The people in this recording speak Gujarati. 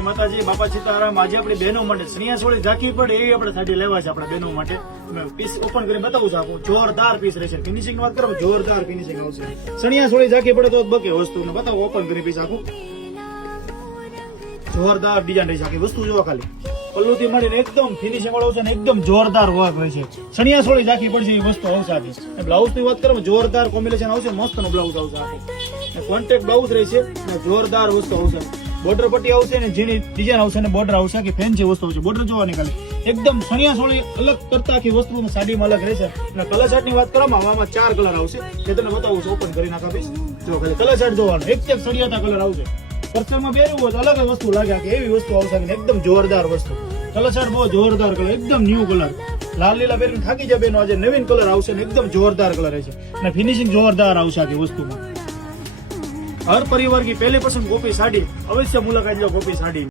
જય માતાજી, બાપા સીતારામ। આજે આપણી બહેનો માટે સણિયા સોળી ઝાંખી પડે એવી આપણે સાડી લેવા છે આપણા બહેનો માટે। પીસ ઓપન કરી બતાવું છું આપું, જોરદાર પીસ રહેશે। ફિનિશિંગ ની વાત કરો, જોરદાર ફિનિશિંગ આવશે। સણિયા સોળી ઝાંખી પડે તો બકે વસ્તુ ને બતાવો, ઓપન કરી પીસ આખું જોરદાર ડિઝાઇન રહેશે। આખી વસ્તુ જોવા ખાલી પલ્લુ થી માંડીને એકદમ ફિનિશિંગ વાળો છે ને એકદમ જોરદાર વર્ક રહેશે। સણિયા સોળી ઝાંખી પડશે એ વસ્તુ આવશે આખી। બ્લાઉઝ ની વાત કરો, જોરદાર કોમ્બિનેશન આવશે, મસ્ત નો બ્લાઉઝ આવશે આખું। કોન્ટેક્ટ બ્લાઉઝ રહેશે, જોરદાર વસ્તુ આવશે। બોર્ડર પટ્ટી આવશે ને જેની ડિઝાઇન આવશે ને બોર્ડર આવશે કે ફેન્સી વસ્તુ આવશે। બોર્ડર જોવાની ખાલી એકદમ સણિયા સોળી અલગ કરતા આખી વસ્તુ સાડીમાં અલગ રહેશે। અને કલર ચાર્ટ ની વાત કરવામાં આમાં 4 કલર આવશે, જે તમને બતાવું છું। ઓપન કરી નાખા પીસ જો ખાલી કલર ચાર્ટ જોવાનું, એક સળિયાતા કલર આવશે। પરસરમાં પહેરવું હોય તો અલગ વસ્તુ લાગે કે એવી વસ્તુ આવશે, એકદમ જોરદાર વસ્તુ। કલર ચાર્ટ બહુ જોરદાર કલર, એકદમ ન્યુ કલર, લાલ લીલા પહેરીને થાકી જાય બેનો। આજે નવીન કલર આવશે ને એકદમ જોરદાર કલર રહેશે અને ફિનિશિંગ જોરદાર આવશે આખી વસ્તુમાં। हर परिवार की पहली पसंद गोपी साड़ी, अवश्य मुलाकात लो गोपी साड़ी।